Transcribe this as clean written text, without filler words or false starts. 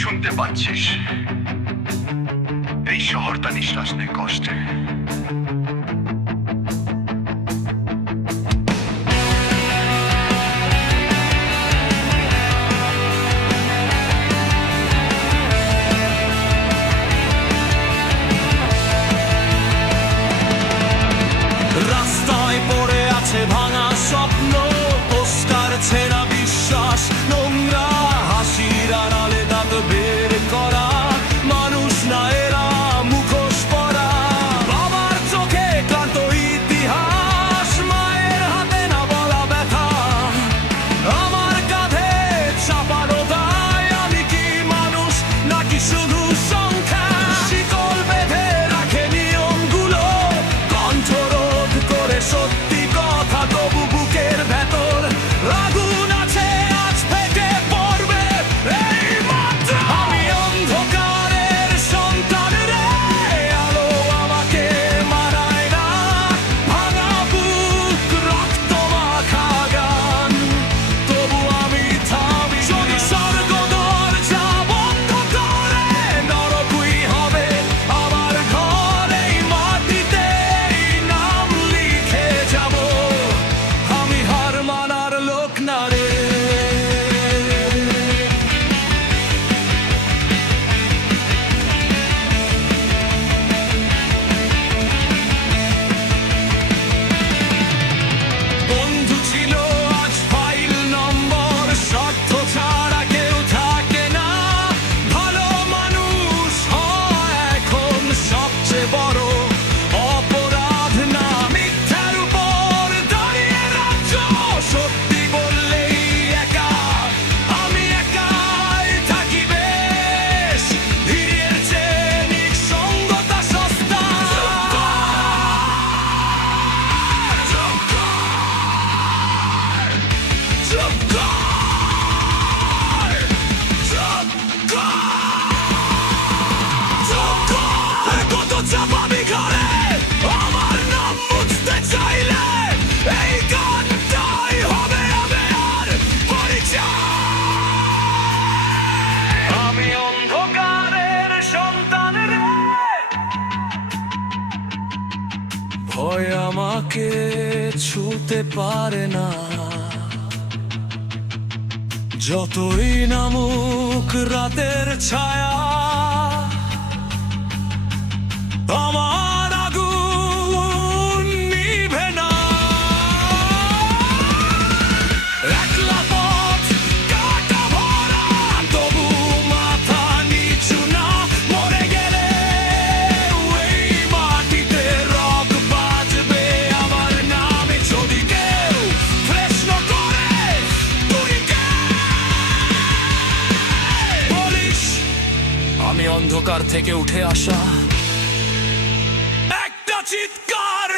শুনতে পাচ্ছিস? এই শহরটা নিঃশ্বাস নেয় কষ্টে। রাস্তায় পড়ে আছে ভাঙা স্বপ্ন, পোস্টার ছেঁড়া বিশ্বাস, নোংরা হাসির আড়ালে দাঁত বের করা মানুষ না এরা, মুখোশ পরা। বাবার চোখে ক্লান্ত ইতিহাস, মায়ের হাতে না বলা ব্যথা, আমার কাঁধে চাপানো দায়। আমি কি মানুষ নাকি শুধু সংখ্যা? শিকল বেঁধে রাখে নিয়মগুলো, কণ্ঠরোধ করে সত্যি কথা, তবু বুকের ভেতর আগুন আছে, আজ ফেটে পড়বে এই মাত্র। আমি অন্ধকারের সন্তান রে, আলো আমাকে মানায় না, ভাঙা বুক রক্ত মাখা গান, তবু আমি থামি। যদি স্বর্গ দরজা বন্ধ করে, নরকই হবে আমার ঘর, এই মাটিতেই নাম লিখে যাব, আমি হার মানার লোক না রে। বন্ধু ছিল আজ ফাইল নম্বর, স্বার্থ ছাড়া কেউ থাকে না, ভালো মানুষ হয় এখন সবচেয়ে বড় অপরাধ না। মিথ্যার উপর দাঁড়িয়ে রাজ্য, সত্যি বললেই একা, আমি একাই থাকি বেশ, ধীরের চেয়ে নিঃসঙ্গতা সস্তা। চুপ কর, চুপ কর, কত চাপাবি ঘরে আমার নাম মুছতে চাইলে, এই গানটাই হবে আমার পরিচয়। আমি অন্ধকারের সন্তান রে, ভয় আমাকে ছুতে পারে না, যতই নামুক রাতের ছায়া, আমার আগুন নিভে না। একলা পথ কাটা ভরা, তবু মাথা নিচু না, মরে গেলে ওই মাটিতে রক বাজবে আমার নামে। যদি কেউ প্রশ্ন করে তুই কে, বলিস আমি অন্ধকার থেকে উঠে আসা একটা চিৎকার